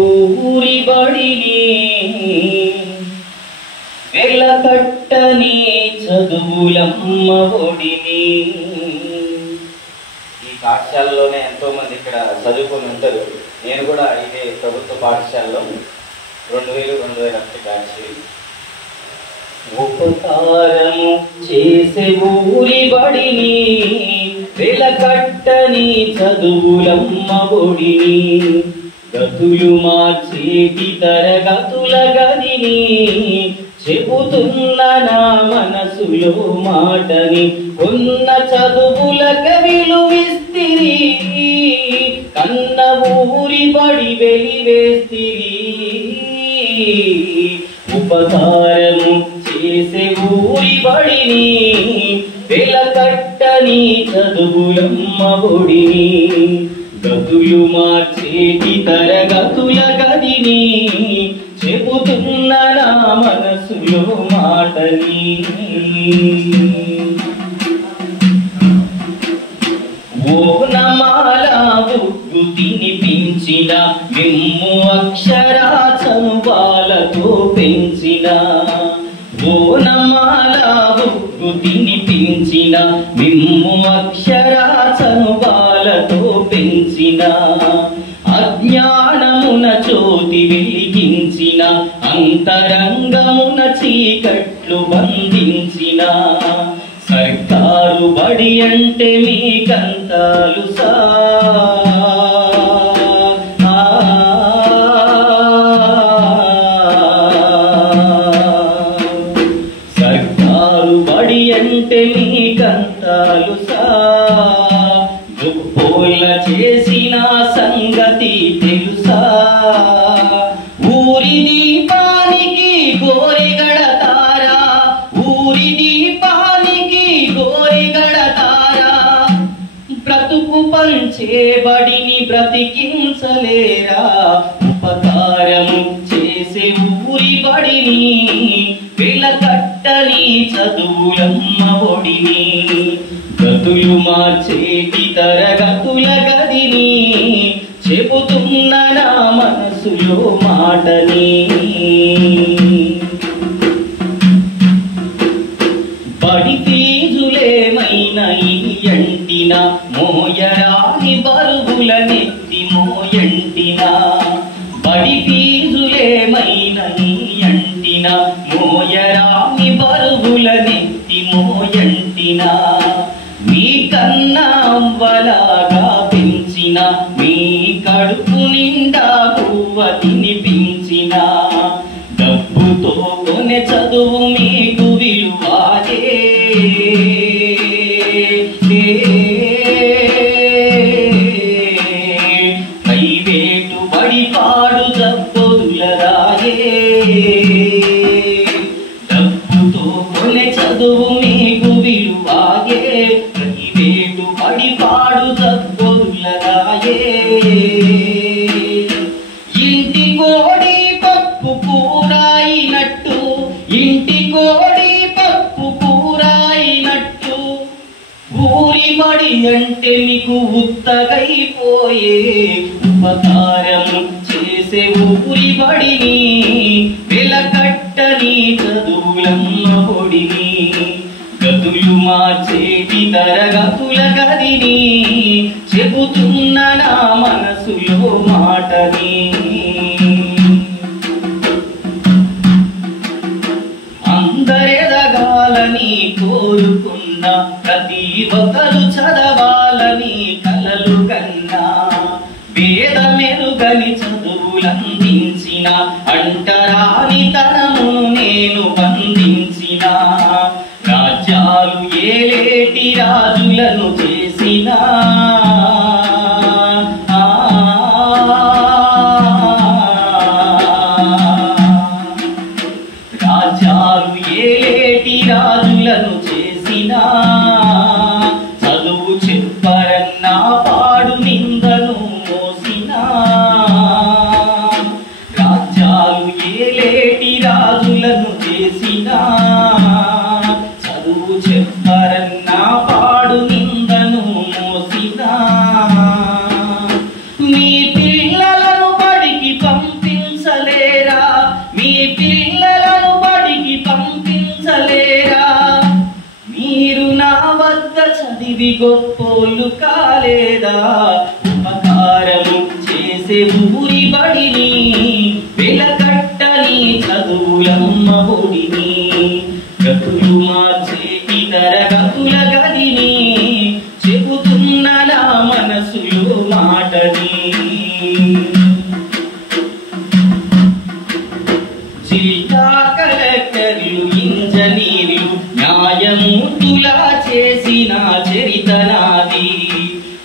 ఊరి బడిని వెలకట్టని చదువులమ్మ ఒడిని. ఈ పాఠశాలలోనే ఎంతో మంది ఇక్కడ చదువుకొని ఉంటారు. నేను కూడా ఇదే ప్రభుత్వ పాఠశాలలో 2000 బ్యాచ్. ఉపకారము చేసే ఊరి బడిని వెలకట్టని చదువులమ్మ ఒడిని. గతులు మార్చేటి తరగతుల గదిని చెబుతున్న నా మనసులో మాటని. కొన్న చదువులక విలువిస్తిరి కన్న ఊరి బడి వెలివేస్తిరి. ఉపకారము చేసే ఊరి బడిని వెలకట్టని చదువులమ్మ ఒడిని. గతులు మార్చేటి తరగతుల గదిని చెబుతున్న నా మనసులో మాటని. ఓనమాల బుగ్గు తినిపించిన మిమ్ము అక్షరా చనుబాలతో పెంచిన. ఓనమాల బుగ్గు తినిపించిన మిమ్ము అక్షరా చనుబాలతో పెంచిన. అజ్ఞానమున జ్యోతి వెలిగించిన అంతరంగమున చీకట్లు బంధించిన. సర్కారు బడి అంటే మీకంతాలు సర్కారు బడి అంటే మీకంతాలు గొప్పోళ్ళ చేసిన సంగతి తెలుసా. ఊరి దీపానికి గోరిగడతారా, ఊరి దీపానికి గోరిగడతారా. బ్రతుకు పంచే బడిని బ్రతికించలేరా. ఉపకారము చేసే ఊరి బడిని వెలకట్టని చదువులమ్మ ఒడిని. గతులు మార్చేటి తరగతుల గదిని చెబుతున్న నా మనసులో మాటని. బడి ఫీజులేమైనా ఎంటిన మోయరాని బరువులనెత్తి మోయంటిన. బడి ఫీజులేమైనా ఎంటిన మోయరాని బరువులనెత్తి మోయంటిన. మీ కన్నా అవ్వలాగా పెంచిన మీ కడుపు నిండా పువ్వ తినిపించిన. డబ్బుతో కొనే చదువు మీకు విలువాయే. ప్రైవేటు బడి పాడు జబ్బొదులరాయే. డబ్బుతో కొనే చదువు మీకు విలువాయే. ప్రైవేటు బడి పాడు జబ్బొదులరాయే. ఇంటి కోడి పప్పు కూరాయినట్టు, ఇంటి కోడి పప్పు కూరాయినట్టు. ఊరి బడి అంటే మీకు ఉత్తగైపోయే. ఉపకారము చేసే ఊరి బడిని వెలకట్టని చదువులమ్మ ఒడిని. గతులు మార్చేటి తరగతుల గదిని చెబుతున్న నా మనసులో మాటని. అందరెదగాలని కోరుకున్న ప్రతి ఒక్కరు చదవాలని కలలు కన్నా. వేదమెరుగని చదువులందించిన అంటరాని తనమును నేను బంధించిన. రాజ్యాలు ఏలేటి రాజులను చేసిన. రాజ్యాలు ఏలేటి రాజులను చేసిన. చదువు చెప్పరన్న పాడు నిందను మోసిన. రాజ్యాలు ఏలేటి రాజులను చేసిన. చదివి గొప్పోళ్ళు కాలేదా ఉపకారము చేసే ఊరి బడిని వెలకట్టని చదువులమ్మ ఒడిని గతులు మార్చేటి తరగతుల గదిని చెబుతున్న నా మనసులో మాటని జిల్లా కలెక్టర్లు ఇంజనీర్లు న్యాయమూర్తులా చేసిన చరిత నాది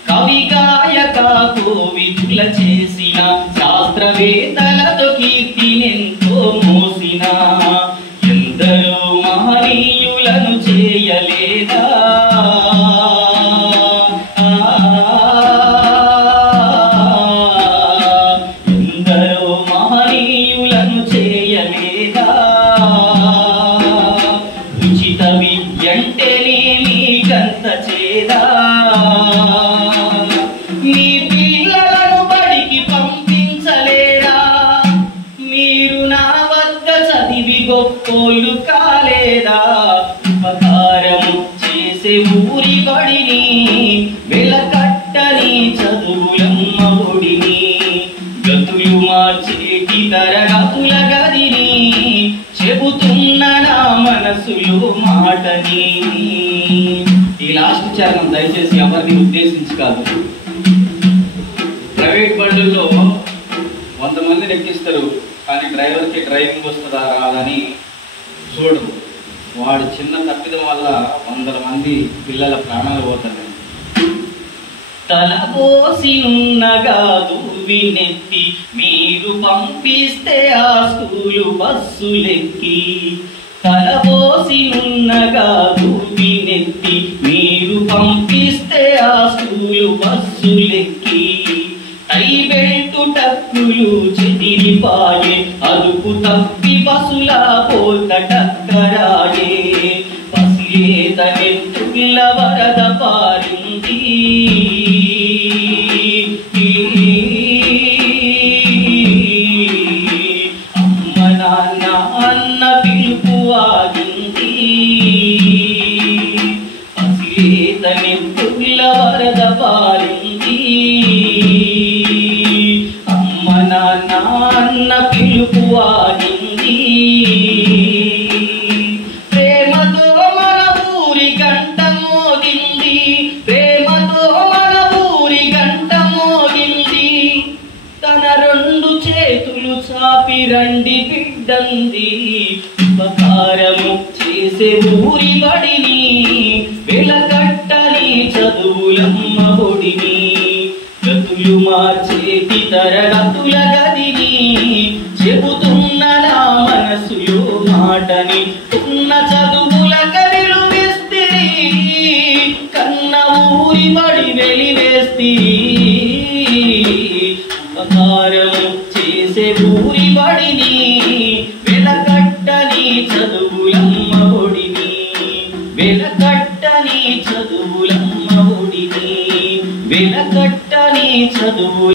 కవి గాయక కోవిదుల చేసిన శాస్త్రవేత్తలతో కీర్తినెంతో మోసిన ఎందరో మహనీయులను చేయలేదా ఎందరో మహనీయులను చేయలేదా ఉచిత విద్యంటేనే మీకంత చేదా మీ పిల్లలను బడికి పంపించలేరా మీరు నా వద్ద చదివి గొప్పోళ్ళు కాలేదా ఉపకారము చేసే ఊరి బడిని వెలకట్టని చదువులమ్మ ఒడిని గతులు మార్చేటి తరగతుల గదిని చెబుతున్న నా మనసులో మాటని. ఈ లాస్ట్ చరణం దయచేసి ఎవరిని ఉద్దేశించి కాదు. ప్రైవేట్ బండుల్లో 100 మందిని ఎక్కిస్తారు, కానీ డ్రైవర్కి డ్రైవింగ్ వస్తుందా రాదని చూడరు. వాడు చిన్న తప్పిదం వల్ల 100 మంది పిల్లల ప్రాణాలు పోతారు. తలపోసినున్నగా దువ్వినెత్తి మీరు పంపిస్తే ఆ స్కూలు బస్సులెక్కి తలపోసినున్నగా దువ్వినెత్తి మీరు పంపిస్తే ఆ స్కూలు బస్సులెక్కి టై బెల్టు టక్కులు చెదిరిపాయే అదుపు తప్పి బస్సుల పోత టక్కరాయే పసిలేత నెత్తుల వరద పారింది అమ్మ నాన్న అన్న పిలుపు ఆగింది పసిలేత నెత్తుల వరద పారింది అమ్మ నాన్న అన్న పిలుపు ఆగింది ప్రేమతో మన ఊరి గంట మోగింది ప్రేమతో మన ఊరి గంట మోగింది తన 2 చేతులు చాపి రండి బిడ్డంది ఉపకారము చేసే ఊరి బడిని వెలకట్టని చదువులమ్మ ఒడిని గతులు మార్చేటి తరగతుల గదిని చెబుతున్న నా మనసులో మాటని ఉన్న చదువుల కవిలు వేస్తిరి కన్న ఊరి బడి వెలివేస్తిరి ఉపకారము చేసే ఊరి బడిని వెలకట్టని చదువులమ్మ ఒడిని వెలకట్టని చదువులమ్మ ఒడిని వెలకట్టని చదువు